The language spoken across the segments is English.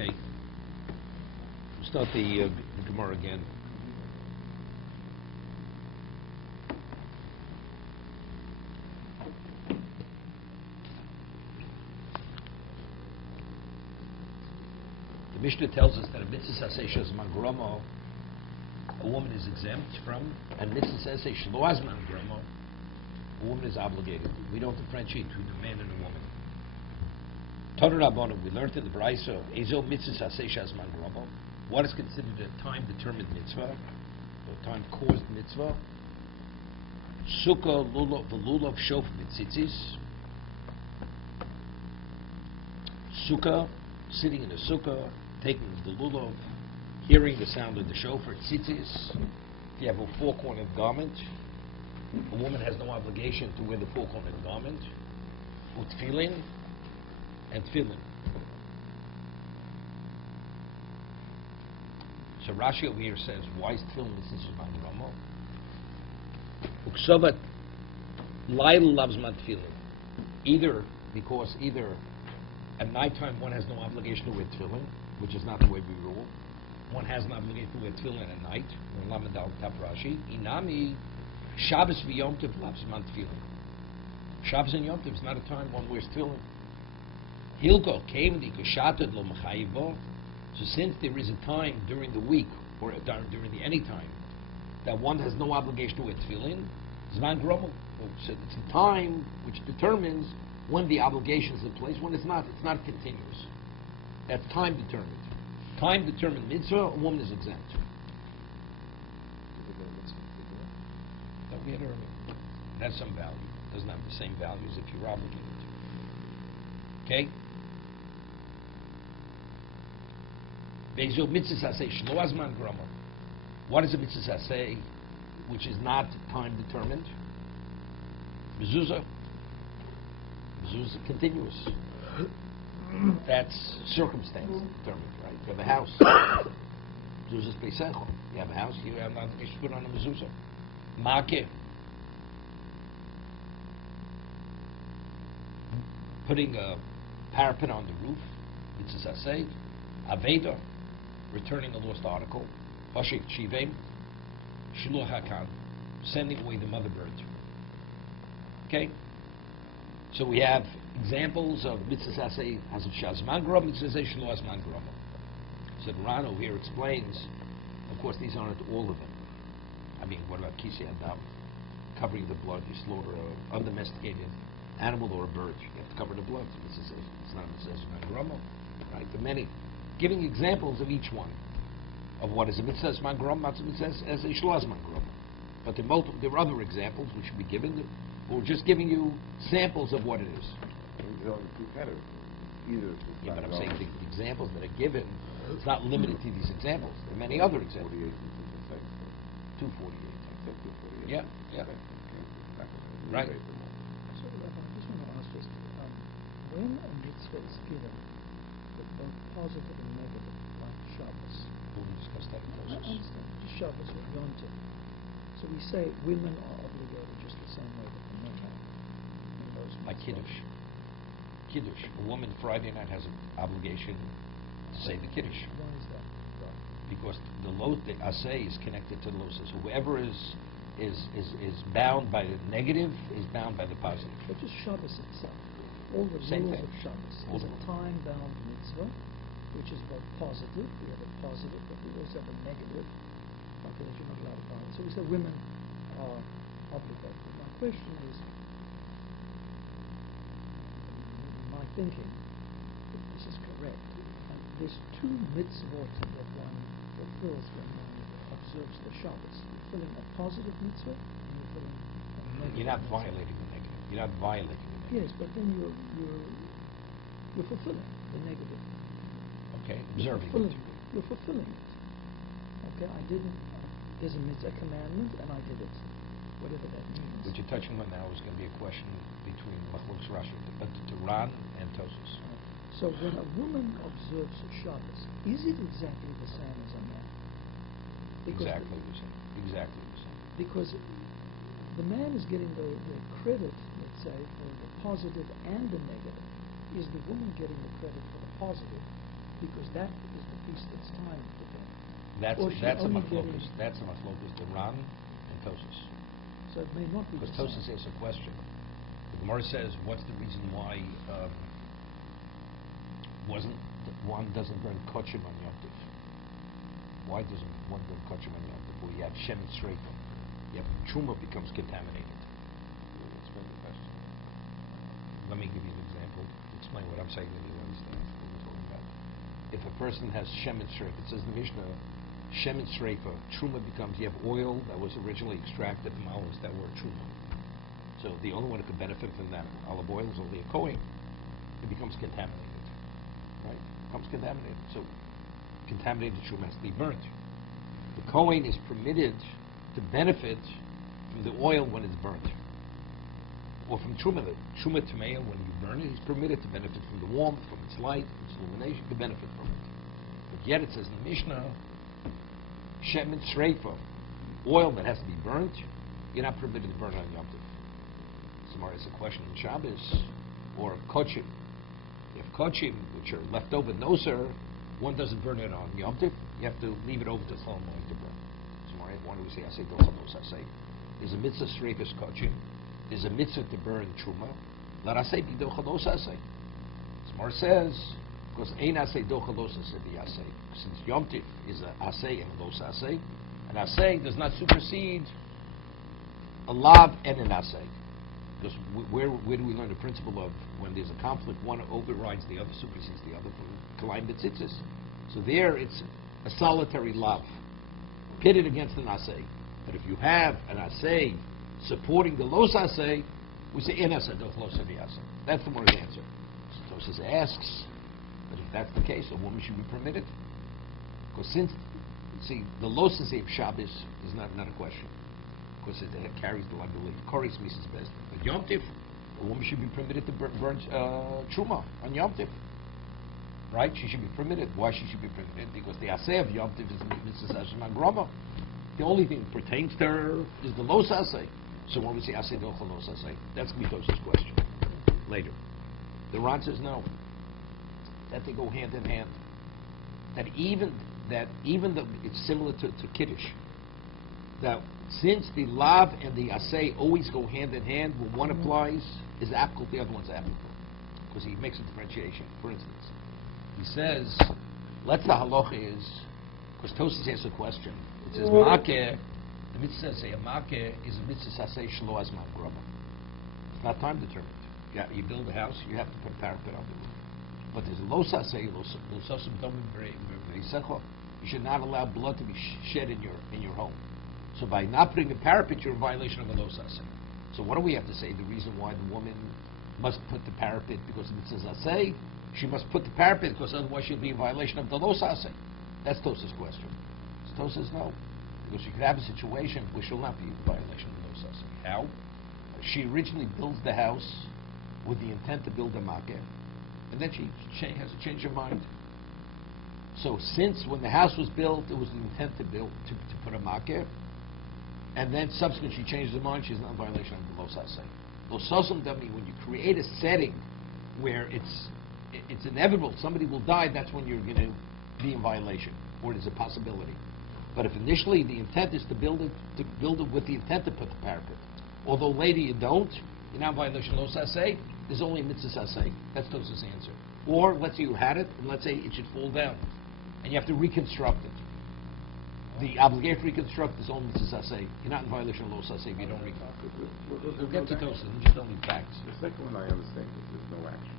Okay. We'll start the Gemara again. The Mishnah tells us that a mitzvah saseh shazman gromo, a woman is exempt from, and mitzvah saseh shlo azman gromo, a woman is obligated. We don't differentiate between a man and a woman. Torah Rabbanim, we learned in the Brayso, Ezo mitzvah saseh shazman gromo, what is considered a time-determined mitzvah, or time-caused mitzvah? Sukkah v'lulav shof mitzitzis. Sukkah, sitting in a sukkah, taking the lulav, hearing the sound of the shofar, tzitzis. If you have a four-cornered garment, a woman has no obligation to wear the four-cornered garment. Utfilin and tefillin. So Rashi over here says, why is tefillin this is Ramo? Uksobat Laila loves tefillin. Either because at nighttime one has no obligation to wear tefillin, which is not the way we rule. One has an obligation to wear tefillin at night. Lamadal Tap Rashi. Inami Shabbos v'Yom Tov loves tefillin. Shabbos and Yom Tov is not a time one wears tefillin. Hilko came the kashated lo mechayibo. So since there is a time during the week or during the any time that one has no obligation to wear tefillin, zman gromo. So it's a time which determines when the obligation is in place, when it's not continuous. That's time determined. Time determined mitzvah, a woman is exempt. That we had earlier. It has some value. It doesn't have the same value as if you're obligated. Okay? What is a mitzvah say which is not time determined? Mezuzah. Mezuzah is continuous. That's circumstance determined, right? You have a house. Mezuzah is beisecho. You have a house, you have an obligation to put on a mezuzah. Makeh. Putting a parapet on the roof. Mitzvah say. Aveda. Returning a lost article. Hoshik Chivim. Shiluch Hakan. Sending away the mother bird. Okay? So we have examples of mitzvah saseh as of shazman grama, mitzvah saseh shlo azman grama. So the Rano here explains, of course these aren't all of them. I mean, what about kisi adam? Covering the blood, you slaughter an undomesticated animal or a bird, you have to cover the blood. It's not a mitzvah azman grama, right? The many, giving examples of each one of what is a mitzvah azman grama, mitzvah saseh shlo azman grama. But there are other examples which should be given. We're just giving you samples of what it is. But I'm saying the examples that are given, it's not limited to these examples. There are many other examples. 248. Yeah. Right. So, I just want to ask this. When a mitzvah is given, with both positive and negative, like Shabbos. We'll discuss that in I process. understand. Just Shabbos or Yom Tov. So we say women are obligated just the same way that the men are. Like kiddush. Kiddush. A woman Friday night has an obligation to say the kiddush. Why is that? Right. Because the asay is connected to the losa. So whoever is bound by the negative is bound by the positive. But just Shabbos itself, all the Same rules thing. of Shabbos All is the a time-bound mitzvah, which is both positive. We have a positive, but we also have a negative. Okay, that you're not allowed to buy. So we say women are obligated. My question is, my thinking, if this is correct, there's two mitzvot that one fulfills when one observes the Shabbos. You're fulfilling a positive mitzvah, and you're fulfilling a negative You're not mitzvah. violating the negative. You're not violating the negative. Yes, but then you're fulfilling the negative. Okay, observing it. You're fulfilling it. Okay, there's a commandment, and I did it. Whatever that means. What you're touching on now is going to be a question between Machlokes Rashi, Ran and Tosos. So when a woman observes Shabbos, is it exactly the same as a man? Exactly the same. Exactly the same. Because the man is getting the credit, let's say, for the positive and the negative. Is the woman getting the credit for the positive because that is the priestess time for them. That's Or she's a only machlokus. getting- That's a machlokus. The Ran and Tosus. So it may not be the Because same. Tosus asks a question. The Gemara says, "What's the reason why one doesn't burn kochim on Yom Tov? Why doesn't one burn kochim on Yom Tov? Well, you have shem and shreifa. You have truma becomes contaminated." We'll explain the question. Let me give you an example. Explain what I'm saying, then you understand what we're talking about. If a person has shem and shreifa, it says in the Mishnah, shem and shreifa, truma becomes, you have oil that was originally extracted from olives that were truma. So the only one who could benefit from that olive oil is only a Kohen. It becomes contaminated, right? It becomes contaminated. So contaminated truma has to be burnt. The Kohen is permitted to benefit from the oil when it's burnt, or from truma. The truma tamei, when you burn it, he's permitted to benefit from the warmth, from its light, from its illumination, to benefit from it. But yet it says in the Mishnah, shem and shreifa, oil that has to be burnt, you're not permitted to burn on Yom Tov. Tomorrow is a question in Shabbos, or kochim. If kochim, which are left over noser, one doesn't burn it on Yom Tov, you have to leave it over to Chol Moed to burn. Tomorrow, why do we say asay dochalos asay? There's a mitzvah shreifas kochim. There's a mitzvah to burn truma. Let asay be dochalos asay. Tomorrow says, because ein asay dochalos asay be asay. Since Yom Tov is a asay and a los asay, an asay does not supersede a lav and an asay. Because where do we learn the principle of when there's a conflict, one overrides the other, supersedes the other from Kalayim B'tzitzis. So there it's a solitary lav, pitted against an asay. But if you have an asay supporting the los asay, we say in asay doch los asay. That's the word answer. So Tosfos asks, but if that's the case, a woman should be permitted. Because since, see, the los asay of Shabbos is not a question. Because it carries the unbelief. Koris misses best. But Yom Tif, a woman should be permitted to burn truma on Yom Tif. Right? She should be permitted. Why she should be permitted? Because the asay of Yom Tif is Mrs. Hashem Agrama. The only thing that pertains to her is the los asay. So when we say asay docha los asay, that's Mitos's question. Later. The Ran says no. That they go hand in hand. That even though it's similar to kiddush, that since the lav and the asay always go hand in hand, when one applies is applicable, the other one's applicable. Because he makes a differentiation. For instance, he says, let's the halacha is, because Tosfos asks a question. It says, makeh, the mitzvah says, a makeh is a mitzvah asay shelo azman grama. It's not time determined. You build a house, you have to put a parapet on the roof. But there's a los asay, lososim domim v'reisecho. You should not allow blood to be shed in your home. So by not putting a parapet, you're in violation of the los asay. So what do we have to say? The reason why the woman must put the parapet because it says asay, she must put the parapet because otherwise she'll be in violation of the los asay. That's Tosfos' question. So Tosfos says no, because you could have a situation where she'll not be in violation of the los asay. How? She originally builds the house with the intent to build a makeh, and then she has a change of mind. So since when the house was built, it was the intent to put a makeh, and then subsequently she changes her mind, she's not in violation of the los asay. Lososim dami, when you create a setting where it's inevitable, somebody will die, that's when you're going to be in violation, or there's a possibility. But if initially the intent is to build it with the intent to put the parapet, although later you don't, you're not in violation of los asay, there's only a mitzvah asay. That's Tosfos' answer. Or let's say you had it, and let's say it should fall down, and you have to reconstruct it. The obligation to reconstruct is only mitzvah asay. You're not in violation of los asay if you don't reconstruct. We'll get to Tosfos. We just don't need facts. The second one I understand is there's no action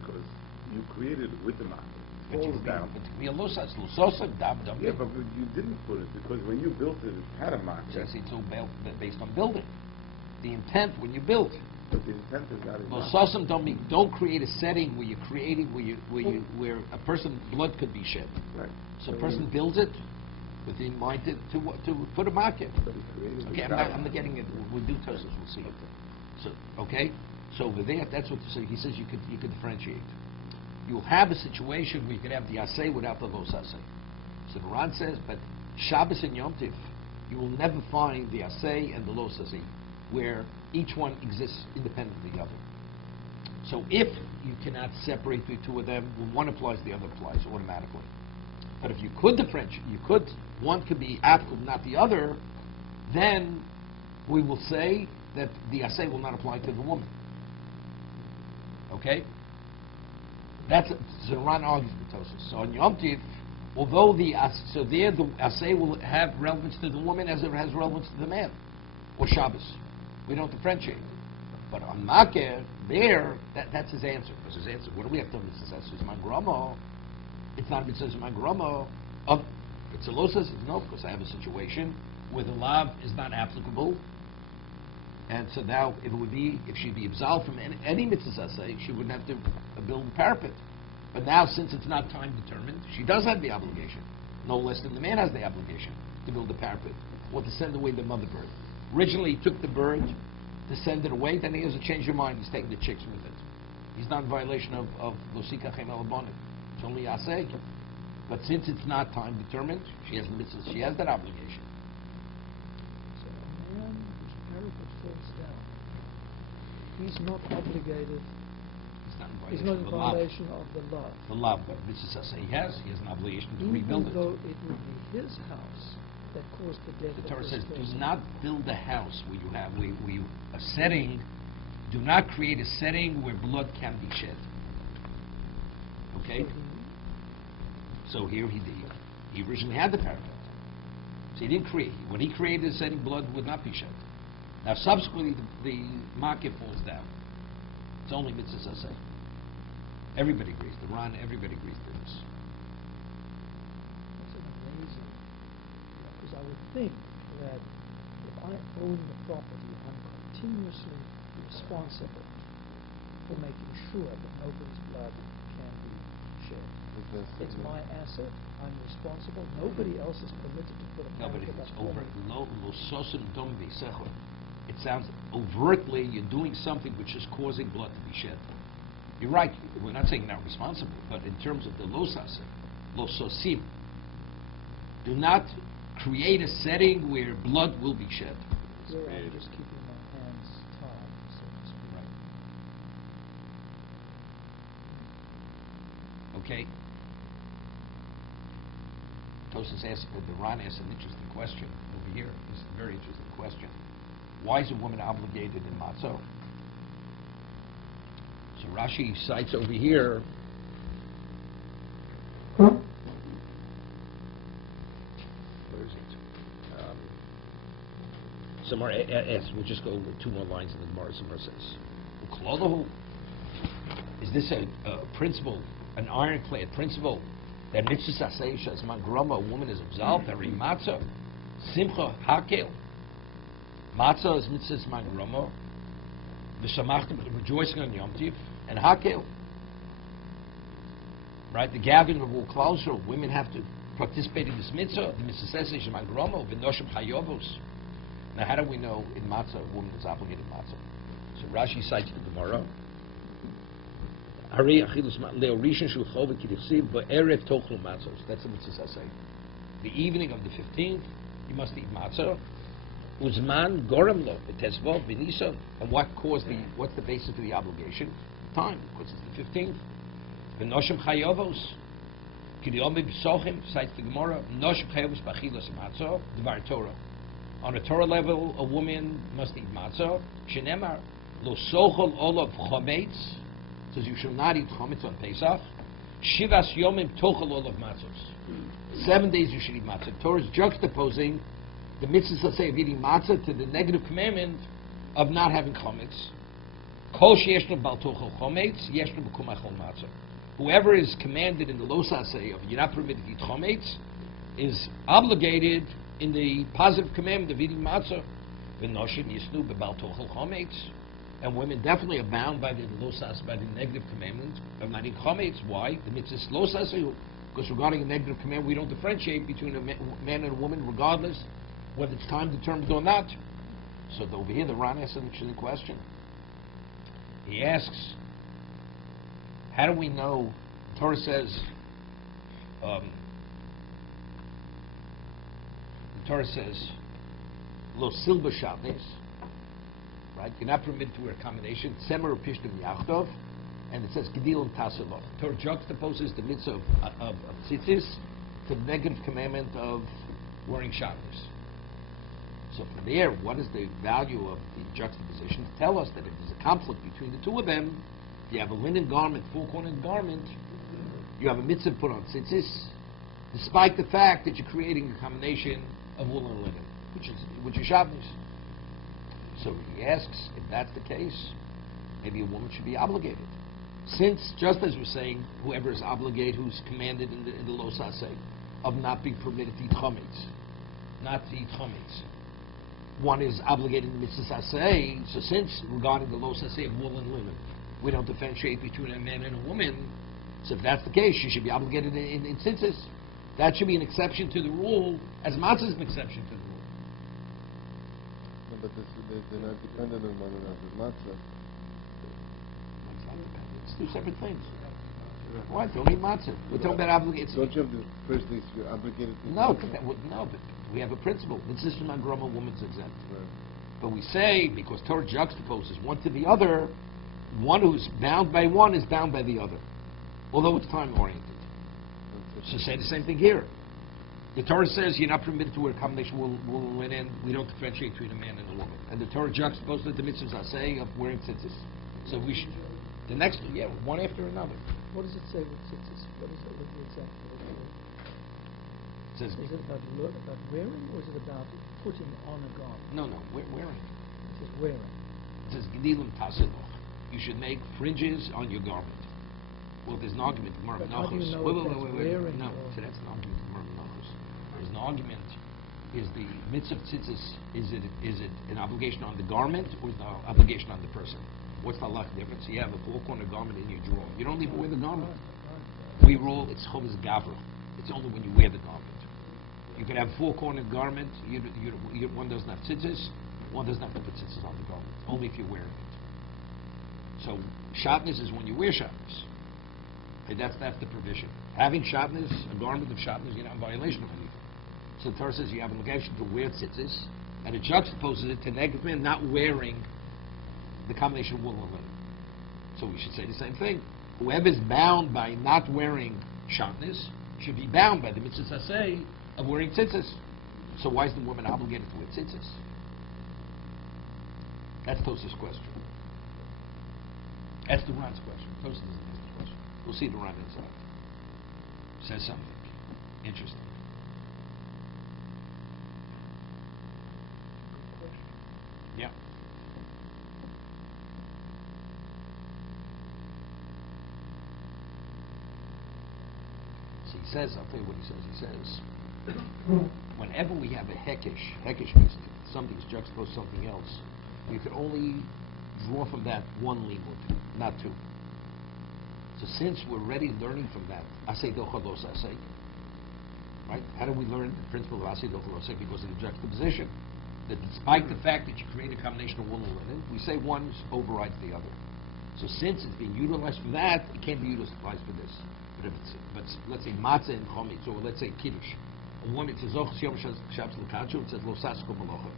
because you created it with the market. But Falls down. But to be a los asay, lososim dam. Yeah, but you didn't put it because when you built it, it had a market. It's all based on building. The intent when you build. But the intent is not enough. Lososim don't create a setting where you're creating where a person blood could be shed. Right. So a person builds it with the mind to put a market. But he created Okay, I'm not getting it. We'll do Tosfos. We'll see. So okay, so over there, that's what he says. You could differentiate. You'll have a situation where you can have the asay without the los asay. So the Ran says, but Shabbos and Yom Tif, you will never find the asay and the los asay, where each one exists independent of the other. So if you cannot separate the two of them, when one applies, the other applies automatically. But if you could differentiate, one could be applicable, not the other, then we will say that the asay will not apply to the woman. Okay? So Ran argues with Tosfos. So on Yom Tiv, although the asay will have relevance to the woman as it has relevance to the man, or Shabbos. We don't differentiate. But on Makir, that's his answer. Because his answer, what do we have to do? It's Mangramo. It's not if it says Mangramo. It's a lo says no, because I have a situation where the lav is not applicable. And so now it would be, if she'd be absolved from any mitzvah say, she wouldn't have to build a parapet. But now, since it's not time determined, she does have the obligation, no less than the man has the obligation to build a parapet or to send away the mother bird. Originally, he took the bird to send it away, then he has to change his mind. He's taking the chicks with it. He's not in violation of Losika Chem Alabonim. It's only Yaseh. But since it's not time determined, she has that obligation. So a man whose parapet falls down, he's not obligated. He's not in violation of the law. The law, but this is say he has an obligation to rebuild it. Even though it would be his house that caused the death of the Torah says, person. do not build a house where you have a setting. Do not create a setting where blood can be shed. Okay. So here he originally had the parapet. So he didn't create. When he created a setting, blood would not be shed. Now subsequently, the market falls down. It's only mitzvah say. Everybody agrees. The Ran, everybody agrees to this. That's amazing. Because I would think that if I own the property, I'm continuously responsible for making sure that nobody's blood can be shed. It's my asset. I'm responsible. Nobody else is permitted to put a parapet up for me. It sounds overtly you're doing something which is causing blood to be shed. You're right. We're not saying you're not responsible, but in terms of the lososim, do not create a setting where blood will be shed. Where I'm just keeping my hands tied, so to speak. Right. Okay. Tosfos asked, the Ran asked an interesting question over here. This is a very interesting question. Why is a woman obligated in matzah? So Rashi cites over here. Where is it? Somewhere asks. We'll just go over two more lines in the Gemara. Somewhere says, "Uklolahu." Is this a principle, an ironclad principle that mitzvah sasei shazman grama, a woman is absolved every matzah, simcha hakel. Matzah is mitzvah zman grama. V'shamachtim, rejoicing on Yom Tiv, and hakel. Right, the gathering of all Klal Yisrael, women have to participate in this mitzvah. The mitzvah says shazman grama v'noshim chayovos. Now, how do we know in matzah a woman is obligated in matzah? So Rashi cites the Gemara. That's the mitzvah say. The evening of the 15th, you must eat matzah. Uzman goram lo b'tezvov b'nisan. And what's the basis for the obligation? Time, because it's the 15th. V'noshim chayovos. K'diyomim b'sochim, cites the Gemara. Noshim chayovos b'achilas matzah, dvar Torah. On a Torah level, a woman must eat matzah. Shenemar lo sochol olav chometz. Says you shall not eat chometz on Pesach. Shivas yomim tochel olav matzos. 7 days you should eat matzah. Torah is juxtaposing the mitzvah say of eating matzah to the negative commandment of not having chometz. Kol sheyeshnu bal tochel chometz yeshnu b'kum achol matzah. Whoever is commanded in the lo saseh of you're not permitted to eat chometz is obligated in the positive commandment of eating matzah. V'noshim yisnu b'bal tochel chometz. And women definitely are bound by the losas, by the negative commandment of not eating chometz. Why? The mitzvah is losas, because regarding a negative command, we don't differentiate between a man and a woman, regardless whether it's time determined or not. So over here, the Ran asks an interesting question. He asks, how do we know? The Torah says, lo silba Shabbos. Right? You're not permitted to wear a combination. Semer or pishtim yachtov. and it says Gedilim Tasilov. Torah juxtaposes the mitzvah of tzitzis to the negative commandment of wearing shabbos. So from there, what is the value of the juxtaposition? To tell us that if there's a conflict between the two of them, if you have a linen garment, four-cornered garment, you have a mitzvah put on tzitzis, despite the fact that you're creating a combination of wool and linen, which is shabbos. So he asks, if that's the case, maybe a woman should be obligated. Since, just as we're saying, whoever is obligated, who's commanded in the lo saseh, of not being permitted to eat chametz, not to eat chametz, one is obligated in the mitzvah saseh. So since, regarding the lo saseh of wool and linen, we don't differentiate between a man and a woman, so if that's the case, she should be obligated in tzitzis. That should be an exception to the rule, as matzah is an exception to the rule. No, but they're not dependent on one another. Matzah. It's not dependent. It's two separate things. What? Don't eat matzah. We're talking about obligated. Don't you have the first things you're obligated to? No, but we have a principle. This is from groma, woman's exempt. Right. But we say, because Torah juxtaposes one to the other, one who's bound by one is bound by the other, although it's time-oriented. So say the same thing here. The Torah says you're not permitted to wear a combination wool and linen. We don't differentiate between a man and a woman. And the Torah juxtaposes the mitzvahs are saying of wearing tzitzis. So we should, the next, one after another. What does it say with tzitzis? What is it with the example? It says, Is it about wearing, or is it about putting on a garment? no, wearing. It says wearing. It says Gedilim Tasilov. You should make fringes on your garment. Well, there's an argument. But how do you know if that's wearing? No, or- so that's an argument. There's an argument. Is the mitzvah of tzitzis, is it an obligation on the garment or is it an obligation on the person? What's the halakha difference? You have a four-corner garment in your drawer. You don't even wear the garment. We rule it's chovas gavra. It's only when you wear the garment. You can have a four-cornered garment. One doesn't have tzitzis. One doesn't have to put tzitzis on the garment. Only if you're wearing it. So shatnez is when you wear shatnez. Okay, that's the provision. Having shatnez, a garment of shatnez, you're not in violation of anything. So the Torah says you have an obligation to wear tzitzis, and it juxtaposes it to negative men not wearing the combination of wool and linen. So we should say the same thing. Whoever is bound by not wearing shatnez should be bound by the mitzvah saseh of wearing tzitzis. So why is the woman obligated to wear tzitzis? That's Tosaf's question. That's the Ran's question. Tosaf doesn't ask the question. We'll see the Ran inside. Says something interesting. Yeah. So he says, I'll tell you what he says. He says, whenever we have a hekesh means something's juxtaposed to something else, we can only draw from that one limud, not two. So since we're already learning from that, asay docha lo asay, right? How do we learn the principle of asay docha lo asay? Because of the juxtaposition. That despite the fact that you create a combination of wool and linen, we say one overrides the other. So since it's being utilized for that, it can't be utilized for this. But let's say matzah and chometz, or let's say kiddush. One, it says och yom shabbos l'kadshu, it says lo sasko malacha.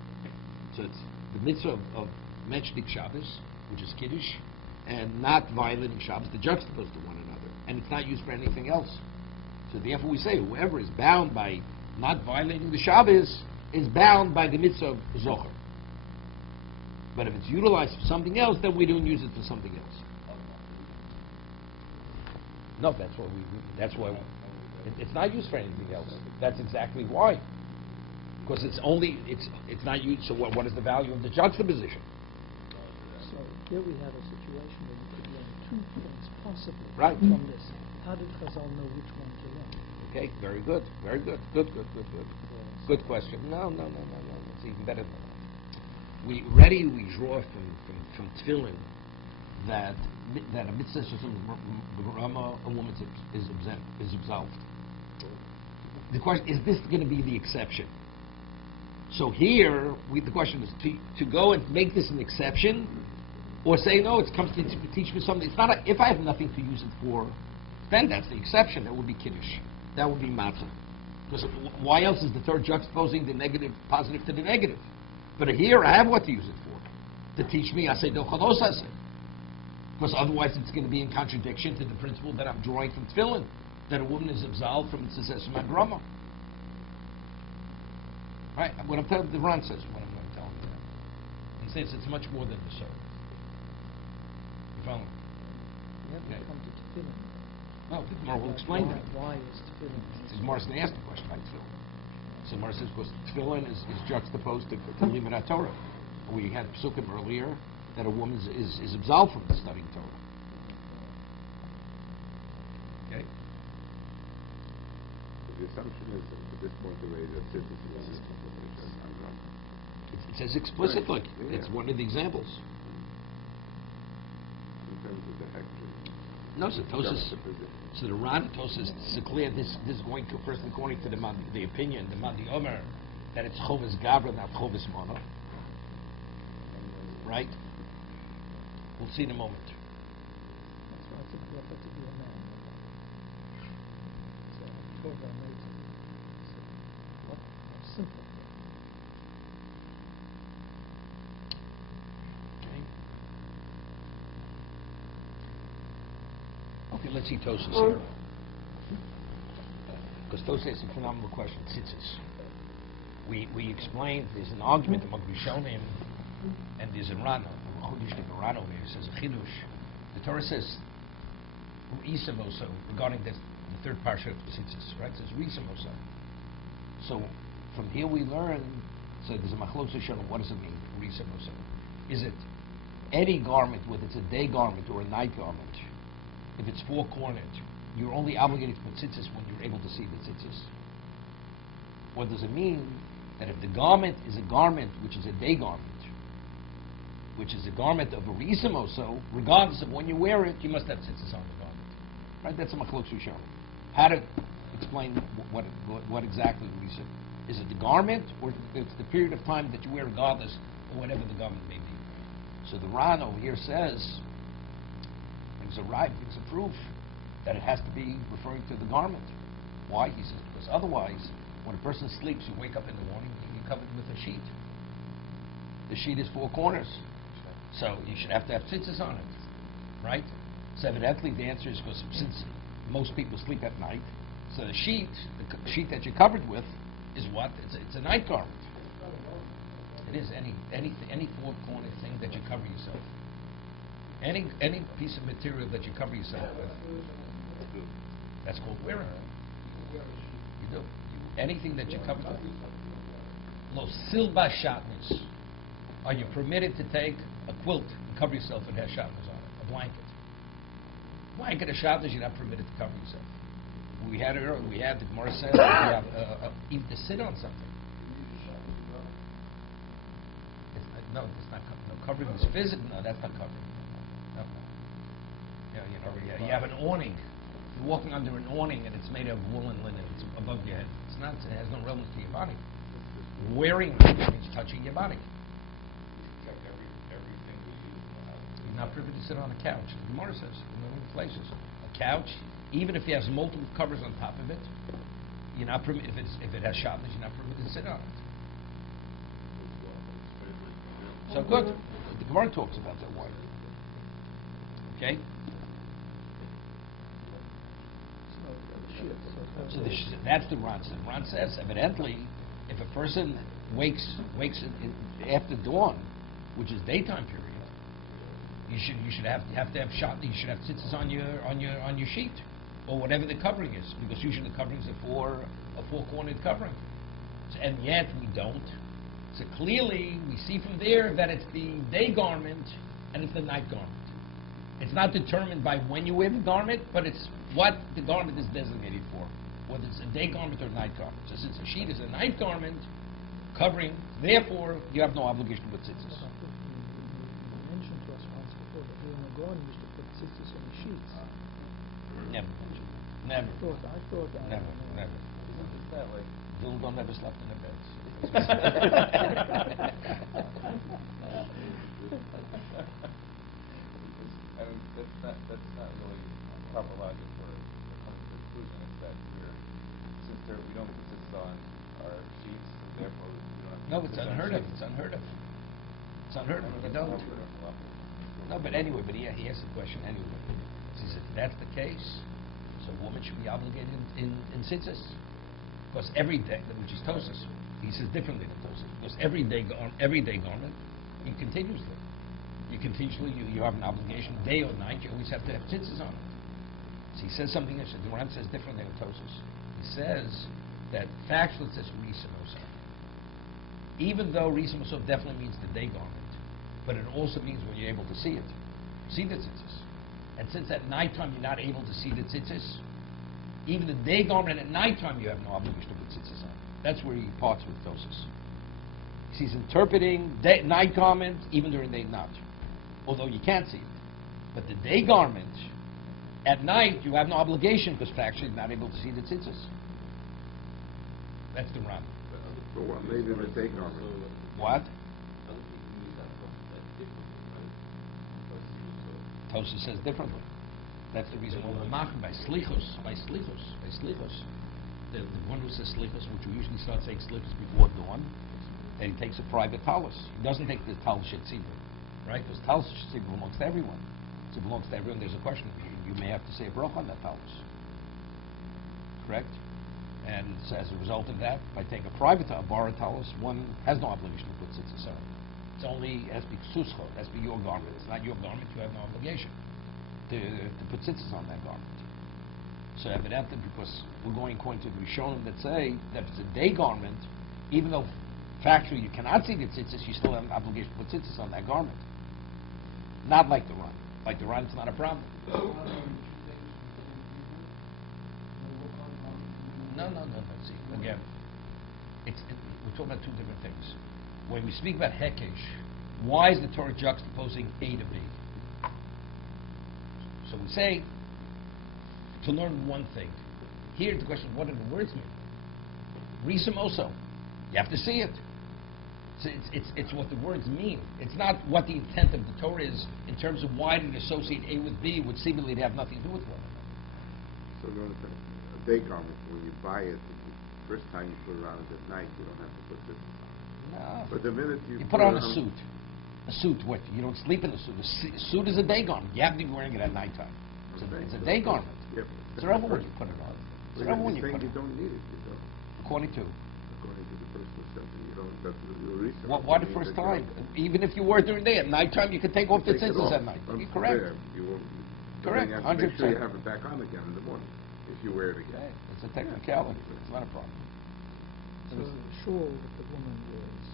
So it's the mitzvah of mentioning Shabbos, which is kiddush, and not violating Shabbos. They're juxtaposed to one another, and it's not used for anything else. So therefore, we say whoever is bound by not violating the Shabbos is bound by the mitzvah of zocher. But if it's utilized for something else, then we don't use it for something else. No, that's why it's not used for anything else. That's exactly why. Because it's not used. So what is the value of the juxtaposition? So here we have a situation where you could learn 2 points possibly Right. from this. How did Chazal know which one to learn? Okay, very good. Good question. No. It's even better than that. We draw from Tefillin that a mitzvah a woman is absolved. The question is this going to be the exception? So here, the question is to go and make this an exception, or say no, it comes to teach me something. It's not if I have nothing to use it for, then that's the exception. That would be kiddush. That would be matzah. Because why else is the third juxtaposing the negative, positive to the negative? But here I have what to use it for. To teach me, I say, no chalos I say. Because otherwise it's going to be in contradiction to the principle that I'm drawing from tefillin, that a woman is absolved from tzitzias from drama. Right? What I'm telling the Ran says, what I'm telling you. He says it's much more than the soul. You follow me? We haven't come to tefillin. Well, the Gemara will explain that. Why is tefillin? The Gemara's going to ask the question about tefillin. So Gemara says, because tefillin is juxtaposed to Limud Torah. We had psukim earlier that a woman is absolved from studying Torah. Okay? The assumption is that at this point the way that this is It says explicitly. Right. Yeah. It's one of the examples. in terms of the action. No, so Tosis. Juxtaposition. So the Ran Tosis is clear. This is going to first according to the opinion, the Mandi Omer, that it's Chovis Gavra, not Chovis Mono. Right? We'll see in a moment. That's why it's better to be a man. So, Torah made it. So, what? More simple. Okay, let's see Tosis here. Because Tosis is a phenomenal question. Tzitzis. We explained there's an argument among Rishonim and there's a Rano. The Rano here says a chidush. The Torah says Isavoso regarding the third parsha of Tzitzis, right? It says Isavoso. So from here we learn. So there's a machlos Rishonim. What does it mean? Isavoso. Is it any garment, whether it's a day garment or a night garment? If it's four-cornered, you're only obligated to put tzitzis when you're able to see the tzitzis. Or does it mean that if the garment is a garment which is a day garment, which is a garment of a risimoso, regardless of when you wear it, you must have tzitzis on the garment. Right? That's a machlok shushan. How to explain what exactly we said. Is it the garment, or it's the period of time that you wear regardless, or whatever the garment may be? So the Ran over here says, brings a proof that it has to be referring to the garment. Why? He says, because otherwise, when a person sleeps, you wake up in the morning, you're covered with a sheet. The sheet is four corners. So you should have to have tzitzis on it. Right? So evidently the answer is because since most people sleep at night, so the sheet that you're covered with is what? It's a night garment. It is any four-cornered thing that you cover yourself. Any piece of material that you cover yourself with, that's called wearing. You do. Anything that you cover with. Lo silba shatnez. Are you permitted to take a quilt and cover yourself and have shatnez on it? A blanket. Blanket of shatnez, you're not permitted to cover yourself. We had the Gemara says you have even to sit on something. No, it's not covering. No, covering is physical. No, that's not covering. No. You have an awning. You're walking under an awning and it's made of wool and linen. It's above your head. It's not. It has no relevance to your body. Wearing means touching your body. Everything we use in the house. You're not permitted to sit on a couch. The Gemara says in many places, a couch, even if it has multiple covers on top of it, you're not permitted. If it has shatnez, you're not permitted to sit on it. So good. The Gemara talks about that. Why? Okay. So that's the Ran says. Ran says evidently, if a person wakes after dawn, which is daytime period, you should have to have shatnez. You should have tzitzis on your sheet or whatever the covering is, because usually the coverings are a four-cornered covering, and yet we don't. So clearly, we see from there that it's the day garment and it's the night garment. It's not determined by when you wear the garment, but it's what the garment is designated for, whether it's a day garment or a night garment. So since a sheet is a night garment, covering, therefore, you have no obligation to put tzitzis. You mentioned to us once before that Vilna Gaon used to put tzitzis on the sheets. Never. I thought Never. Isn't that like Vilna Gaon never slept in their beds. I mean, that's not really proper logic for coming to the conclusion. It's that we don't put this on our sheets, so therefore we don't have to. No, it's unheard of. It's unheard of. It's unheard of. You don't. No, but anyway, he asked the question anyway. So he said, if that's the case, so a woman should be obligated in tzitzis. Because every day, which is tosis, he says differently than tosis. Because every day garment, you continuously you have an obligation, day or night, you always have to have tzitzis on it. So he says something that the Ran says differently than tosis. He says that factually it says Risa Mosaf. Even though Risa Mosaf definitely means the day garment, but it also means when you're able to see it, see the tzitzis. And since at nighttime you're not able to see the tzitzis, even the day garment at nighttime you have no obligation to put tzitzis on. That's where he parts with Tosis. He's interpreting night garment even during day not, although you can't see it. But the day garment, at night you have no obligation because factually you're not able to see the tzitzis. That's the Ram. But what made it a day garment? What? Tosa says differently. That's the reason why we're maching by slichus. The one who says slichus, which we usually start saying slichus before dawn, then he takes a private talus. He doesn't take the talus shetzibur, right? Because talus shetzibur belongs to everyone. So it belongs to everyone. There's a question. You may have to say a bracha on that talus. Correct? And so as a result of that, by taking a private borrowed talus, one has no obligation to put tzitzis on. It's only as be suscho, as be your garment. It's not your garment, you have no obligation to put tzitzis on that garment. So evidently, because we're going according to the Rishonim that say that if it's a day garment, even though factually you cannot see the tzitzis, you still have an obligation to put tzitzis on that garment. Not like the Ran. Like the Ran, it's not a problem. No. See, again, we're talking about two different things. When we speak about Hekesh, why is the Torah juxtaposing A to B? So we say to learn one thing. Here, the question: what do the words mean? Risam also, you have to see it. So it's what the words mean. It's not what the intent of the Torah is in terms of why did it associate A with B, which seemingly they have nothing to do with one another. So notice that a day garment, when you buy it, the first time you put it on at night, you don't have to put this on. No. But the minute you put on a suit, what? You don't sleep in a suit. A suit is a day garment. You have to be wearing it at nighttime. It's a day garment. Yep. It's over when you put it on. It's over when you put it on. You don't need it, you don't. According to the first assembly, you don't. That's the reason. why the first time? Even if you were during the day, at nighttime you could take off the tzitzis at night. You're correct. Correct. 100%. Make sure you have it back on again in the morning if you wear it again. Okay. It's a technicality. It's not a problem. So the shawl that the woman wears,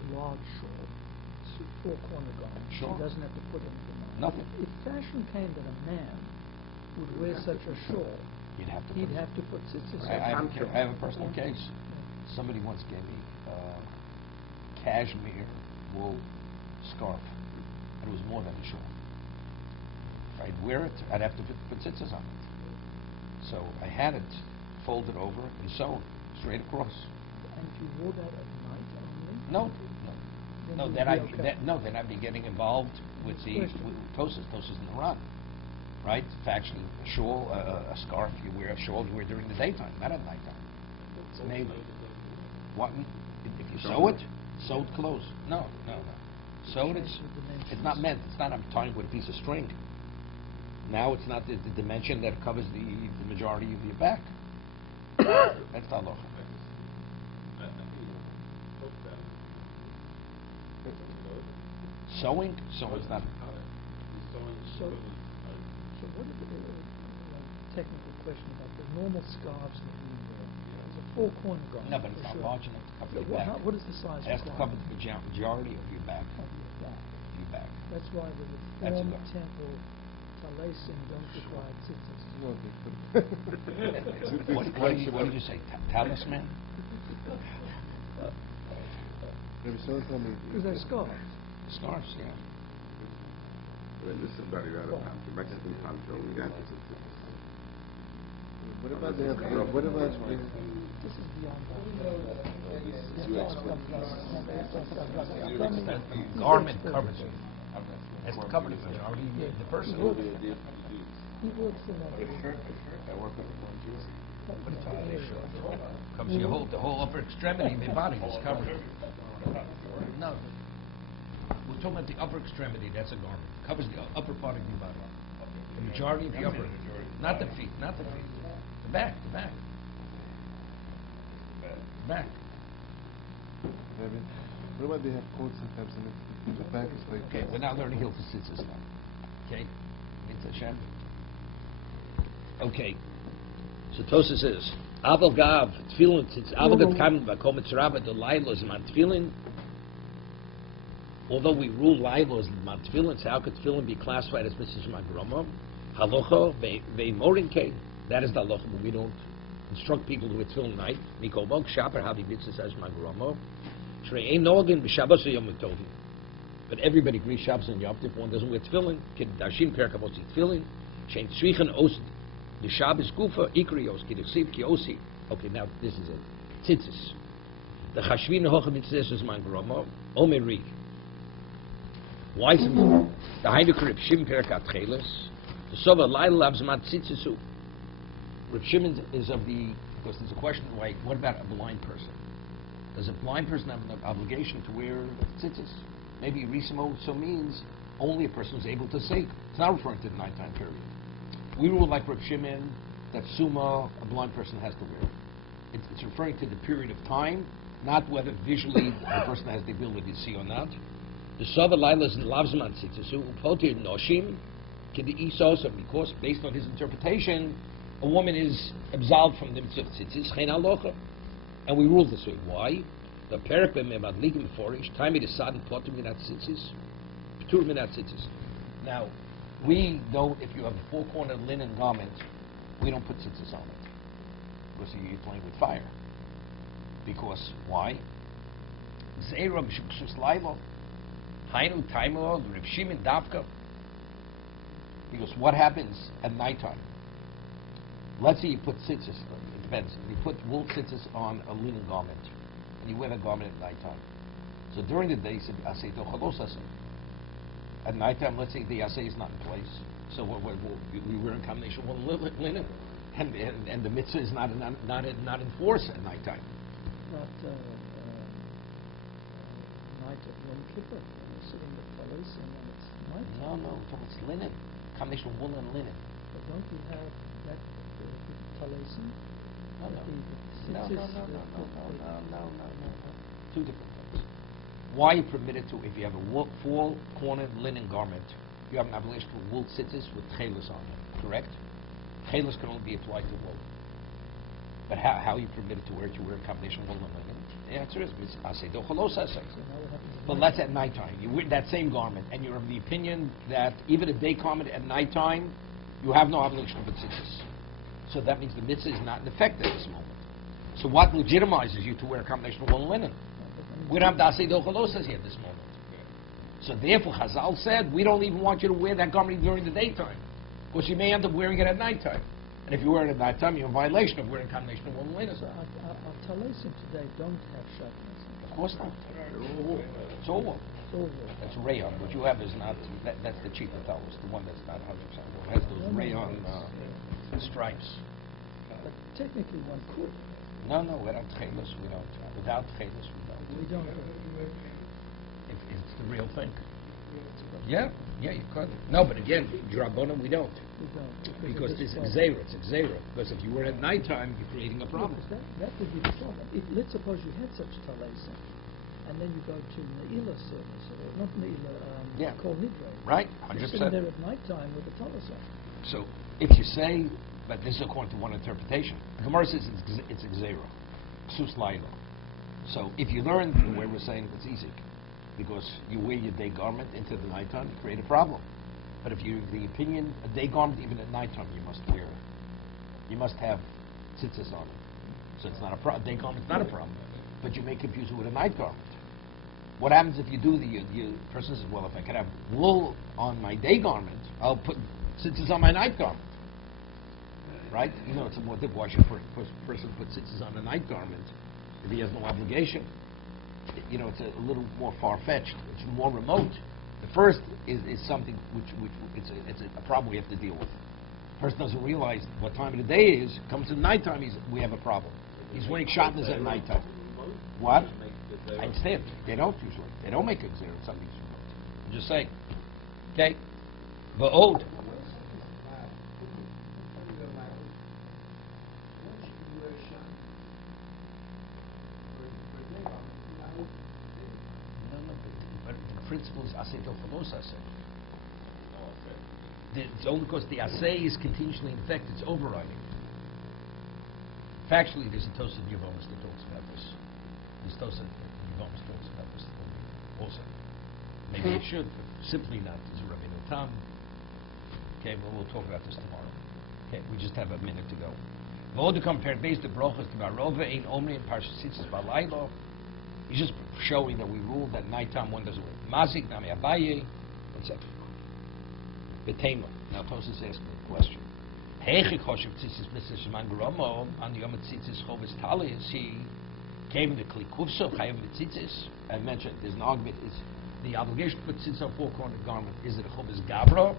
a large shawl, four-corner garment, Sure. she doesn't have to put anything on. Nothing. If fashion came that a man would wear such a shawl, He'd have to put tzitzis I on. have a personal case. Somebody once gave me cashmere wool scarf, and it was more than a shawl. If I'd wear it, I'd have to put tzitzis on it. So I had it folded over and sewn straight across. And if you wore that at night only? No. Then I'd be getting involved with the Tosis in the Run. Right? Factually, a shawl, a scarf, you wear a shawl you wear during the daytime, not at nighttime. It's maybe. What? If you sew it, sewed clothes. No. Sewed, it's not meant. It's not I'm tying with a piece of string. Now it's not the dimension that covers the majority of your back. That's the halacha. Sewing is not. So what is the technical question about the normal scarves that we wear? There's a four-corner garment. No, but it's not large enough to cover your back. What is the size? It has to cover the majority of your back. That's why the Reform Temple Talesim don't require tzitzis. What did you say? Talisman? Because they're scarves. Scarves, yeah. When this is very out of time, the Mexican culture, we got this. What about the This is beyond Garment covers it. Has to cover the majority of the person. He works in that. What are you talking about? Covers the whole upper extremity of your body is covered. No. talking about the upper extremity. That's a garment. Covers the upper part of your body. The majority of the upper. Not the feet. Not the feet. The back. The back. Back. What about they have coats sometimes and the back is like... Okay, we're now learning Hilchos Tzitzis now. Okay? Mitzvah Hashem. Okay. So Tosa says, Aval Gav, Tefillin, Aval Gav Kam, Vakomet Rabba, the Lailos, Man Tefillin. Although we rule Lailos and Man Tefillin, so how could Tefillin be classified as Mrs. Magroma? Halocha, Ve'morin Kei. That is the halacha, but we don't instruct people to wear Tefillin night. Mikol Bog, Shaper, Havi Mitzvah as Magroma. Shrei Ein Nogin, B'Shabbos Yom Tovim. But everybody agrees Shabbos and Yom Tov. If one doesn't wear Tefillin, Kiddushin, Perkamotzi Tefillin, Shein Tzrichen Os. The Shabbos Kufa Ikrios Kidusiv Kiosi. Okay, now this is it. Tzitzis. The Chashvin Hocha Mitzvah is Man Groma. Omeri. Why is it? The Heinrich Reb Shimon Perkat Cheles. The Sova Laila Labs Man Tzitzisu. Reb Shimon is of the, because there's a question like, what about a blind person? Does a blind person have an obligation to wear tzitzis? Maybe Risimo so means only a person who's able to see. It's not referring to the nighttime period. We rule like Reb Shimon that Suma, a blind person has to wear. It's referring to the period of time, not whether visually the person has the ability to see or not. The Sava Lailas and Lavzman Tzitzisu, Upotir Noshim, Kidi Isos, because based on his interpretation, a woman is absolved from the mitzvah tzitzis, Chen Alocha. And we rule this way. Why? The Perak B'Mebad Ligim Forish, Time it is Sadin Potim Minat Tzitzis, P'tur Minat Tzitzis. Now, we don't, if you have a four-cornered linen garment, we don't put tzitzis on it. Because you're playing with fire. Because, why? Zeirah b'shukshus lailo, hainu taimo, Reb Shimon davka. Because what happens at nighttime? Let's say you put tzitzis, it depends. You put wool tzitzis on a linen garment, and you wear the garment at nighttime. So during the day, you say, asay tochalos asay. At nighttime, let's say the assay is not in place, so we were in combination with linen, and the mitzvah is not in force at nighttime. But night of Yom Kippur, when you're sitting with Talisim and it's night. No, it's linen, combination of wool and linen. But don't we have that Talisim? No. Two different things. Why you permitted to, if you have a four-cornered linen garment, you have an obligation to wool tzitzis with chelis on it, correct? Chelis can only be applied to wool. But how are you permitted to wear it? You wear a combination of wool and linen. The answer is, but that's at nighttime. You wear that same garment, and you're of the opinion that even a day garment at nighttime, you have no obligation to put tzitzis. So that means the mitzvah is not in effect at this moment. So what legitimizes you to wear a combination of wool and linen? We don't have Dasei Dochalosas here at this moment. So therefore Chazal said, we don't even want you to wear that garment during the daytime, because you may end up wearing it at nighttime. And if you wear it at nighttime, you're in violation of wearing a combination of wool and linen. So our Talisim today don't have sharpness. Of course not. It's all wool. It's all wool. That's rayon. What you have is not, that's the cheaper towels, the one that's not 100% wool. It has those rayon stripes. But technically one could. No, without chelis, we don't. Without chelis, we don't. We don't. It's the real thing. Yeah, you could. No, but again, Drabona, we don't. We don't. Because it's Xera. Because if you were at nighttime, you're creating a problem. That would be the problem. Let's suppose you had such Talisim, and then you go to Ne'ilah service, or not Ne'ilah, called Nidre. Right, 100%. You're sitting there at nighttime with a Talisim. So, if you say, but this is according to one interpretation, the Gemara says it's Xera, Ksus Laila. So, if you learn the way we're saying, it's easy. Because you wear your day garment into the nighttime, you create a problem. But if you're the opinion, a day garment, even at nighttime, you must wear it. You must have tzitzis on it. So it's not a problem. Day garment's not a problem. But you may confuse it with a night garment. What happens if you do the person says, well, if I could have wool on my day garment, I'll put tzitzis on my night garment. Right? You know, it's a more difficult. Why should a person put tzitzis on a night garment if he has no obligation? You know, it's a little more far-fetched. It's more remote. The first is something which it's a problem we have to deal with. The person doesn't realize what time of the day is. Comes to nighttime, we have a problem. He's wearing shatnez at nighttime. What? I understand. They don't usually. They don't make a xer. Some use remote. I'm just saying. Okay? Va'od. But the principle is asay tofalos asay. It's only because the asay is continuously in effect, it's overriding. Factually, there's a Tosaf Yevomis that talks about this. There's Tosaf Yevomis talks about this also. Maybe it should, but simply not. There's a Rabbeinu Tam. Okay, well, we'll talk about this tomorrow. Okay, we just have a minute to go. V'od to compare based the brochas to Barova ein omri and parshas sitzis balaylo. He's just showing that we ruled that nighttime one doesn't work. Mazik nami abaye, etc. Betema. Now Tosaf is asking a question. Heichik choshev tzitzis b'tzis man gromo on the yom tzitzis chovis talis. He came in the klikuvso chayim tzitzis. I mentioned there's an argument: is the obligation to put tzitzis on four-cornered garment, is it a chovis gavra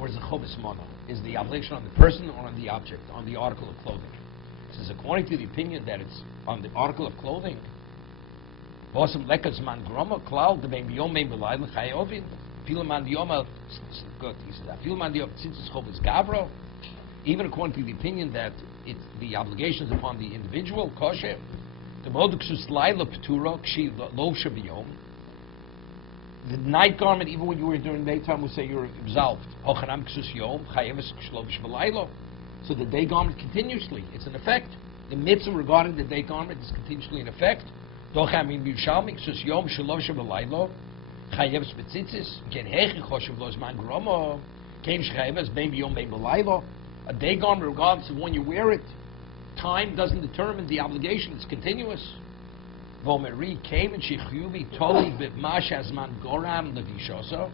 or is it a chovis mono? Is the obligation on the person or on the object, on the article of clothing? It says according to the opinion that it's on the article of clothing. Bosam lekas man gromo klal the beim yom beim belayl chayovin. Filaman diyom good. He says filaman diyom tzitzis chovis gavra. Even according to the opinion that it's the obligations upon the individual, kosher, the night garment, even when you were during daytime, we say you're absolved. So the day garment continuously, it's in effect. The mitzvah regarding the day garment is continuously in effect. A day garment, regardless of when you wear it, time doesn't determine the obligation, it's continuous. Vomeri came and Shechuyuvi totally b'mash azman goram levishoso.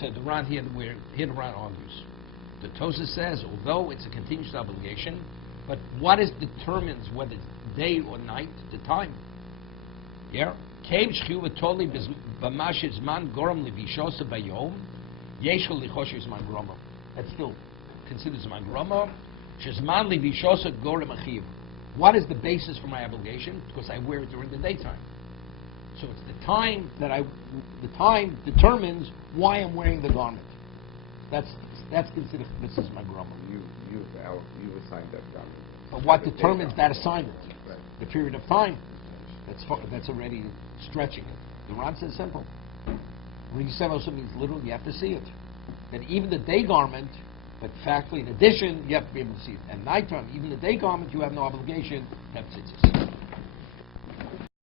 So the Ran here the Ran argues. The Tosafos says, although it's a continuous obligation, but what determines whether it's day or night? The time. Yeah? Came Shechuyuvi totally b'mash azman goram levishoso bayom. Yeshol lichosh azman gorama. That's still considered Zman Grama. Shezman Levishosa Gorem Achiv. What is the basis for my obligation? Because I wear it during the daytime. So it's the time the time determines why I'm wearing the garment. That's considered this is my Grama. You assigned that garment. But what determines that assignment? Right. The period of time. That's already stretching it. The Ran says simple. Risev also means literally you have to see it. That even the day garment, but factually, in addition, you have to be able to see it. At nighttime, even the day garment, you have no obligation to have tzitzis.